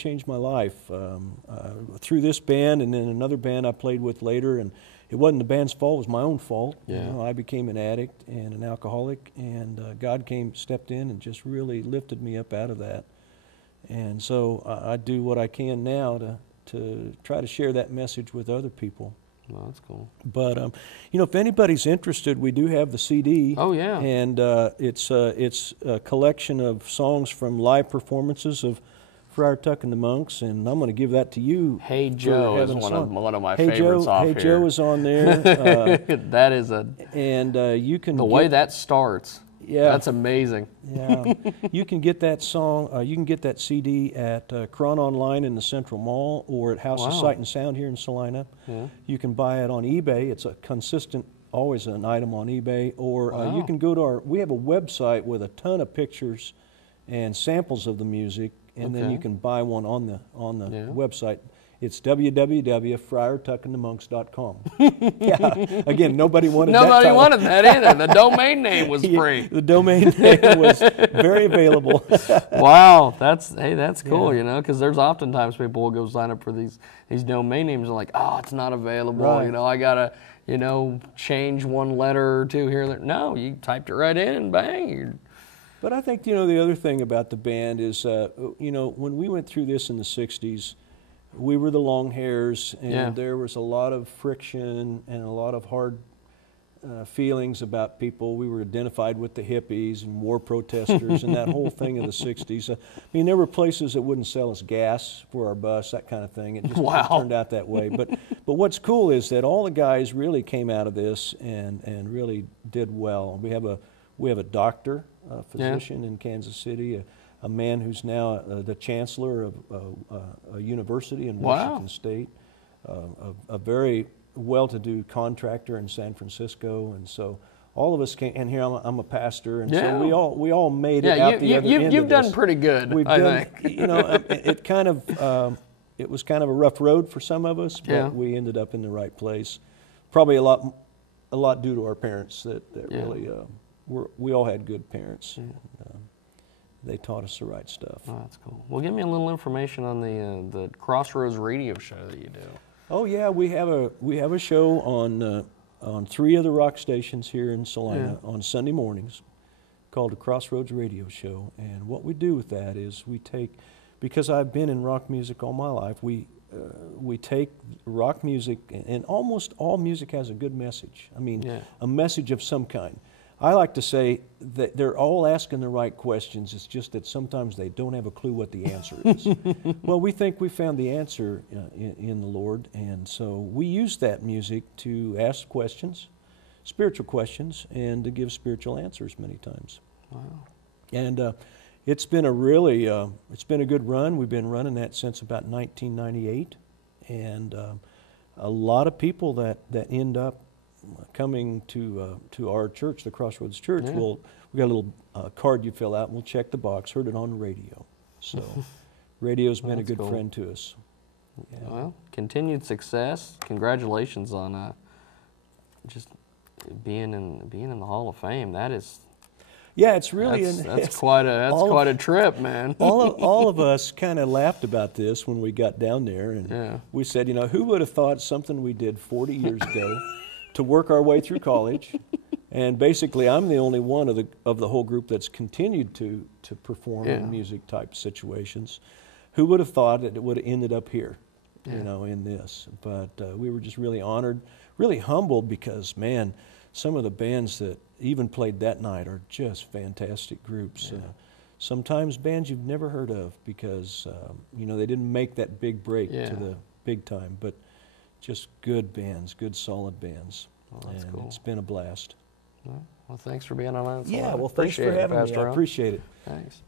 changed my life through this band and then another band I played with later. And it wasn't the band's fault; it was my own fault. Yeah. You know, I became an addict and an alcoholic, and God stepped in, and just really lifted me up out of that. And so I do what I can now to try to share that message with other people. Well, that's cool. But you know, if anybody's interested, we do have the CD. Oh yeah. And it's a collection of songs from live performances of Friar Tuck and the Monks, and I'm going to give that to you. Hey Joe is one of my favorites Joe, off Hey here. Joe is on there. That is and you can the way that starts. Yeah, that's amazing. Yeah, you can get that song. You can get that CD at Cron Online in the Central Mall, or at House of Sight and Sound here in Salina. Yeah. You can buy it on eBay. It's a consistent, always an item on eBay. Or you can go to we have a website with a ton of pictures and samples of the music, and then you can buy one on the website. It's www.friartuckandthemonks.com. Yeah. Again, nobody wanted that. Nobody wanted that either. The domain name was free. The domain name was very available. Wow, that's cool. Yeah. You know, because there's oftentimes people will go sign up for these domain names and like, oh, it's not available. Right. You know, I gotta change one letter or two here and there. No, you typed it right in and bang. But I think the other thing about the band is when we went through this in the '60s. We were the long hairs, and there was a lot of friction and a lot of hard feelings about people. We were identified with the hippies and war protesters and that whole thing of the '60s. I mean, there were places that wouldn't sell us gas for our bus, that kind of thing. It just turned out that way. But what's cool is that all the guys really came out of this and really did well. We have a doctor, a physician in Kansas City, a man who's now the chancellor of a university in Washington State, a very well-to-do contractor in San Francisco, and so all of us came. And here I'm a pastor, and so we all made it out the other end. You've done pretty good. I think. It was kind of a rough road for some of us, but we ended up in the right place. Probably a lot due to our parents that really we all had good parents. They taught us the right stuff. Oh, that's cool. Well, give me a little information on the Crossroads radio show that you do. Oh yeah, we have a show on 3 of the rock stations here in Salina on Sunday mornings, called the Crossroads Radio Show. And what we do with that is we take, because I've been in rock music all my life, we take rock music, and almost all music has a good message. I mean, a message of some kind. I like to say that they're all asking the right questions. It's just that sometimes they don't have a clue what the answer is. Well, we think we found the answer in the Lord, and so we use that music to ask questions, spiritual questions, and to give spiritual answers many times. Wow. And it's been a really, it's been a good run. We've been running that since about 1998, and a lot of people that end up coming to our church, the Crossroads Church, we got a little card you fill out, and we'll check the box. Heard it on the radio, so radio's been a good friend to us. Yeah. Well, continued success. Congratulations on just being in the Hall of Fame. That is. Yeah, it's really that's quite a trip, man. all of us kind of laughed about this when we got down there, and we said, who would have thought something we did 40 years ago to work our way through college, and basically I'm the only one of the whole group that's continued to perform in music type situations. Who would have thought that it would have ended up here, in this? But we were just really honored, really humbled, because man, some of the bands that even played that night are just fantastic groups. Sometimes bands you've never heard of because they didn't make that big break to the big time, but just good bands, good solid bands. Well, that's and cool. It's been a blast. Well, thanks for being on. Yeah, well, thanks for having me. I appreciate it. Thanks.